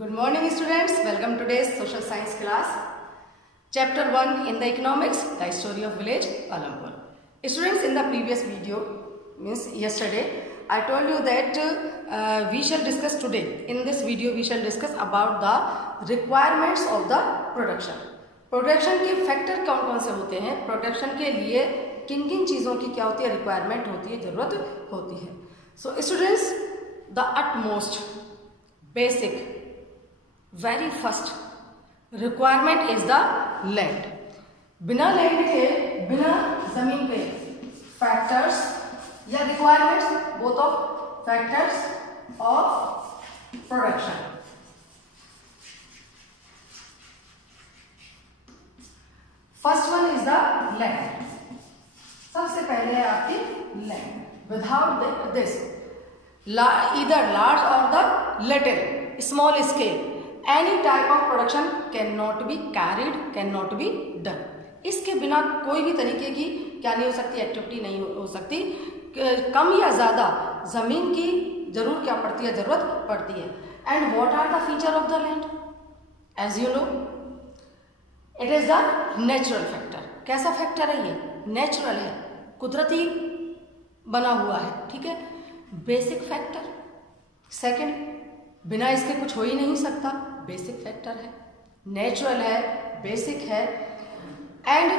Good morning students, welcome to today's social science class. Chapter 1 in the economics, the story of village Alampur. Students, in the previous video, means yesterday, I told you that we shall discuss today. In this video we shall discuss about the requirements of the production. Production के factor कौन कौन से होते हैं, production के लिए किन किन चीज़ों की क्या होती है, रिक्वायरमेंट होती है, ज़रूरत होती है. So students, the utmost basic very first requirement is the land. बिना लैंड के, बिना जमीन के फैक्टर्स या requirements both of factors of production. First one is the land. सबसे पहले है आपकी land. Without this either large or the little small scale any type of production cannot be carried, cannot be done. इसके बिना कोई भी तरीके की क्या नहीं हो सकती, एक्टिविटी नहीं हो सकती. कम या ज्यादा जमीन की जरूर क्या पड़ती है, जरूरत पड़ती है. And what are the feature of the land? As you know, it is the natural factor. कैसा फैक्टर है ये? नेचुरल है, कुदरती बना हुआ है. ठीक है, बेसिक फैक्टर. सेकंड, बिना इसके कुछ हो ही नहीं सकता, बेसिक फैक्टर है, नेचुरल है, बेसिक है. And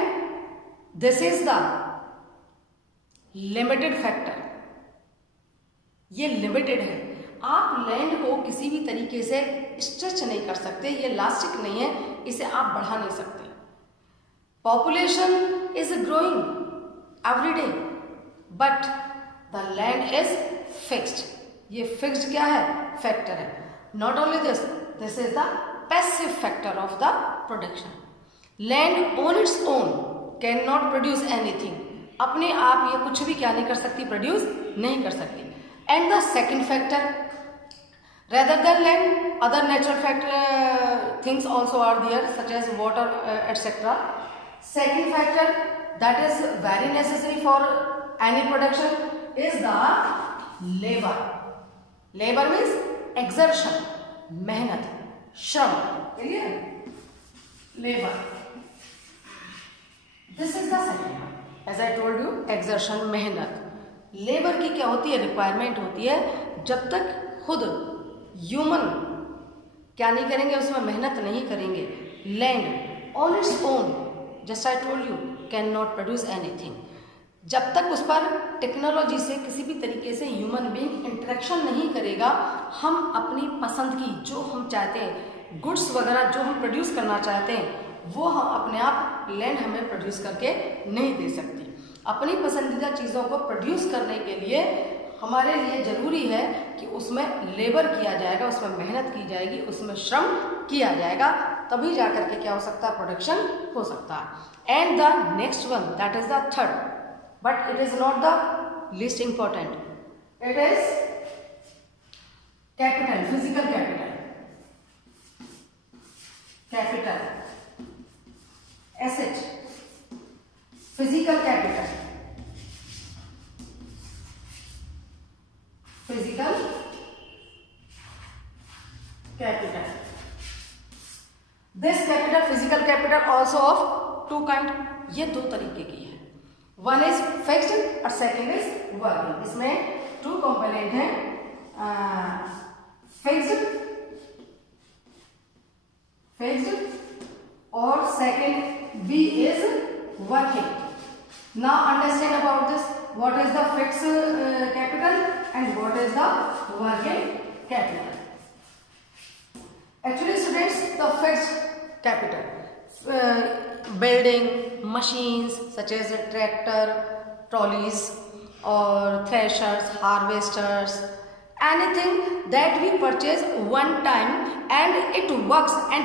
this is the limited factor. ये लिमिटेड है. आप लैंड को किसी भी तरीके से स्ट्रेच नहीं कर सकते, ये इलास्टिक नहीं है, इसे आप बढ़ा नहीं सकते. Population is growing every day but the land is fixed. ये फिक्स्ड क्या है? फैक्टर है. Not only this is the passive factor of the production. Land on its own can not produce anything. अपने आप ये कुछ भी क्या नहीं कर सकती, प्रोड्यूस नहीं कर सकती. And the second factor, rather than land, other natural factor things also are there such as water etcetera. Second factor that is very necessary for any production is the labor. Labor means exertion, मेहनत, श्रम. clear? Labor. This is the second one. As I told you, exertion, मेहनत. Labour की क्या होती है, requirement होती है. जब तक खुद ह्यूमन क्या नहीं करेंगे, उसमें मेहनत नहीं करेंगे, land on its own, just I told you, can not produce anything. जब तक उस पर टेक्नोलॉजी से किसी भी तरीके से ह्यूमन बीइंग इंटरेक्शन नहीं करेगा, हम अपनी पसंद की जो हम चाहते हैं, गुड्स वगैरह जो हम प्रोड्यूस करना चाहते हैं, वो हम अपने आप लैंड हमें प्रोड्यूस करके नहीं दे सकती. अपनी पसंदीदा चीज़ों को प्रोड्यूस करने के लिए हमारे लिए ज़रूरी है कि उसमें लेबर किया जाएगा, उसमें मेहनत की जाएगी, उसमें श्रम किया जाएगा, तभी जाकर के क्या हो सकता है, प्रोडक्शन हो सकता है. And the next one, that is the third, but it is not the least important. It is capital, physical capital. Capital, asset, physical capital. Physical capital. This capital, physical capital also of two kind. ये दो तरीके की है. One is fixed और second is working. इसमें two component हैं, fixed और second B is working. Now understand about this, what is the fixed capital and what is the working capital. Actually students, the fixed capital, building machines such as tractor, trolleys or threshers, harvesters, anything that we purchase one time and it works and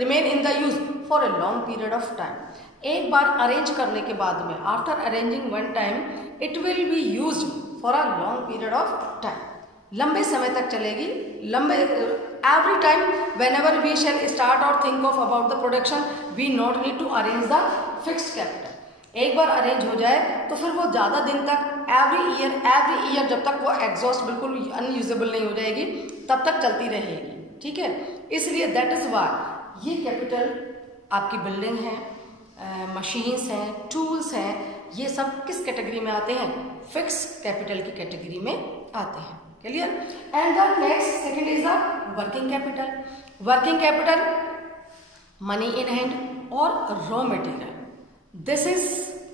remain in the use for a long period of time. एक बार arrange करने के बाद में, after arranging one time, it will be used for a long period of time. लंबे समय तक चलेगी, लंबे every time whenever we shall start or think of about the production, we not need to arrange the fixed capital. एक बार arrange हो जाए तो फिर वो ज़्यादा दिन तक एवरी ईयर जब तक वो एग्जॉस्ट बिल्कुल अनयूजेबल नहीं हो जाएगी तब तक चलती रहेगी. ठीक है। इसलिए दैट इज वाई ये कैपिटल आपकी बिल्डिंग है, मशीन्स हैं, टूल्स हैं, ये सब किस कैटेगरी में आते हैं? फिक्स कैपिटल की कैटेगरी में आते हैं। Clear? And the next second is the working capital. Working capital money in hand और raw material, this is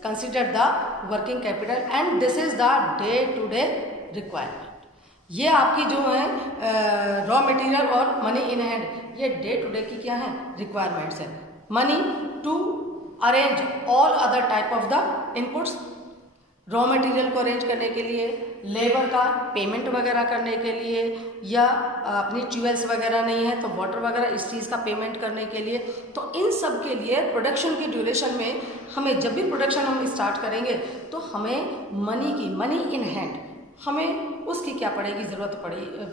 considered the working capital and this is the day to day requirement. ये आपकी जो है raw material और money in hand, ये day to day की क्या है? रिक्वायरमेंट्स है। Money to arrange all other type of the inputs, raw material को अरेंज करने के लिए, लेबर का पेमेंट वगैरह करने के लिए, या अपनी ट्यूबवेल्स वगैरह नहीं है तो वाटर वगैरह इस चीज़ का पेमेंट करने के लिए। तो इन सब के लिए प्रोडक्शन की ड्यूरेशन में हमें, जब भी प्रोडक्शन हम स्टार्ट करेंगे तो हमें मनी इन हैंड, हमें उसकी क्या पड़ेगी? ज़रूरत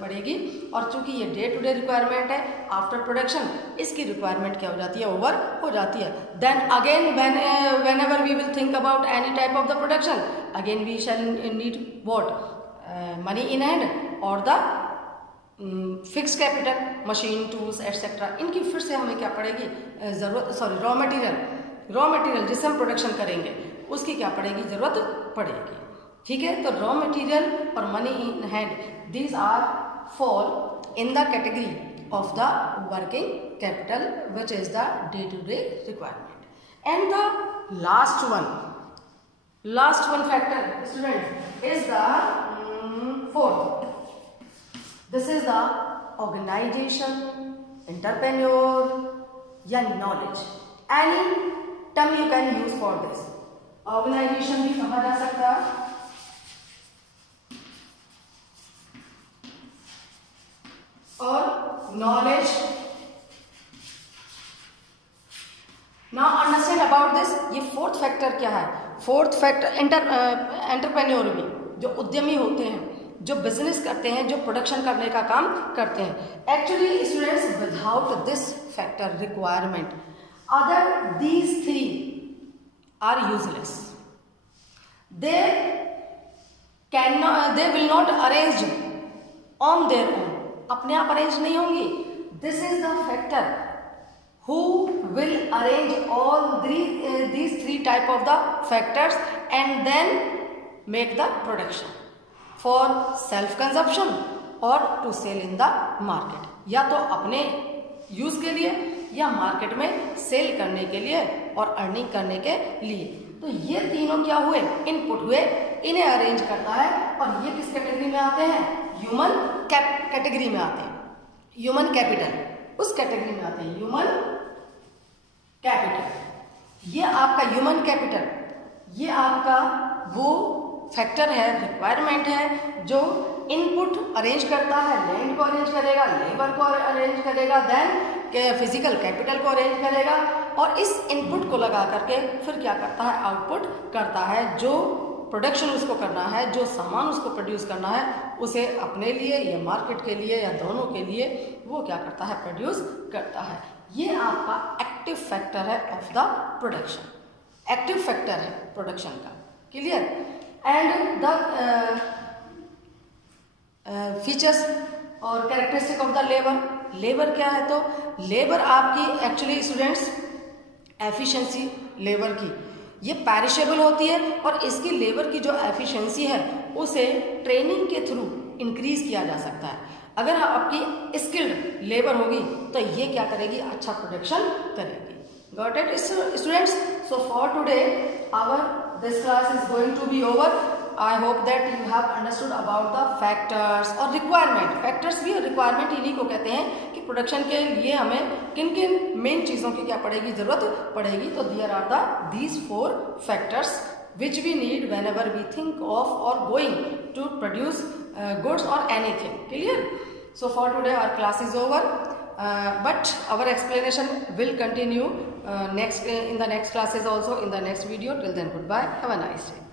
पड़ेगी। और चूंकि ये डे टू डे रिक्वायरमेंट है, आफ्टर प्रोडक्शन इसकी रिक्वायरमेंट क्या हो जाती है? ओवर हो जाती है। Then again whenever we will think about any type of the production, again we shall need what? Money in hand और the fix capital, machine, tools etcetera, इनकी फिर से हमें क्या पड़ेगी? ज़रूरत, सॉरी, रॉ मटेरियल जिससे हम प्रोडक्शन करेंगे उसकी क्या पड़ेगी? ज़रूरत पड़ेगी। ठीक है। तो रॉ मटेरियल और money in hand, these are fall in the category of the working capital which is the day to day requirement. And the last one factor student is the fourth, this is the organisation, entrepreneur या knowledge, any term you can use for this. Organisation भी कहा जा सकता है और knowledge. Now understand about this, ये fourth factor क्या है? फोर्थ फैक्टर एंटरप्रेन्योर भी, जो उद्यमी होते हैं, जो बिजनेस करते हैं, जो प्रोडक्शन करने का काम करते हैं। Actually students, without this factor requirement, other these three are useless. They will not arrange on their own, अपने आप अरेंज नहीं होंगी। This is the factor who will arrange all these three type of the factors and then make the production for self consumption और to sell in the market, या तो अपने use के लिए या मार्केट में सेल करने के लिए और अर्निंग करने के लिए। तो ये तीनों क्या हुए? इनपुट हुए, इन्हें अरेंज करता है। और ये किस कैटेगरी में आते हैं? ह्यूमन कैटेगरी में आते हैं। ह्यूमन कैपिटल उस कैटेगरी में आते हैं। ह्यूमन कैपिटल, ये आपका ह्यूमन कैपिटल, ये आपका वो फैक्टर है, रिक्वायरमेंट है, जो इनपुट अरेंज करता है, लैंड को अरेंज करेगा, लेबर को अरेंज करेगा, देन फिजिकल कैपिटल को अरेंज करेगा, और इस इनपुट को लगा करके फिर क्या करता है? आउटपुट करता है। जो प्रोडक्शन उसको करना है, जो सामान उसको प्रोड्यूस करना है, उसे अपने लिए या मार्केट के लिए या दोनों के लिए वो क्या करता है? प्रोड्यूस करता है। ये आपका एक्टिव फैक्टर है of the production, active factor है प्रोडक्शन का। क्लियर? एंड द फीचर्स और characteristic of the labour. Labour क्या है? तो लेबर आपकी एक्चुअली स्टूडेंट्स एफिशिएंसी लेबर की, ये पैरिशेबल होती है, और इसकी लेबर की जो एफिशिएंसी है उसे ट्रेनिंग के थ्रू इंक्रीज किया जा सकता है। अगर आपकी स्किल्ड लेबर होगी तो ये क्या करेगी? अच्छा प्रोडक्शन करेगी। Got it students? So for today our this class is going to be over. I hope that you have understood about the factors और requirement। factors भी और requirement इन्हीं को कहते हैं कि प्रोडक्शन के लिए हमें किन किन मेन चीज़ों की क्या पड़ेगी? ज़रूरत पड़ेगी। तो there are these 4 factors which we need whenever we think of or going to produce goods or anything. Clear? So for today our class is over, but our explanation will continue in the next classes also, in the next video. Till then, goodbye. Have a nice day.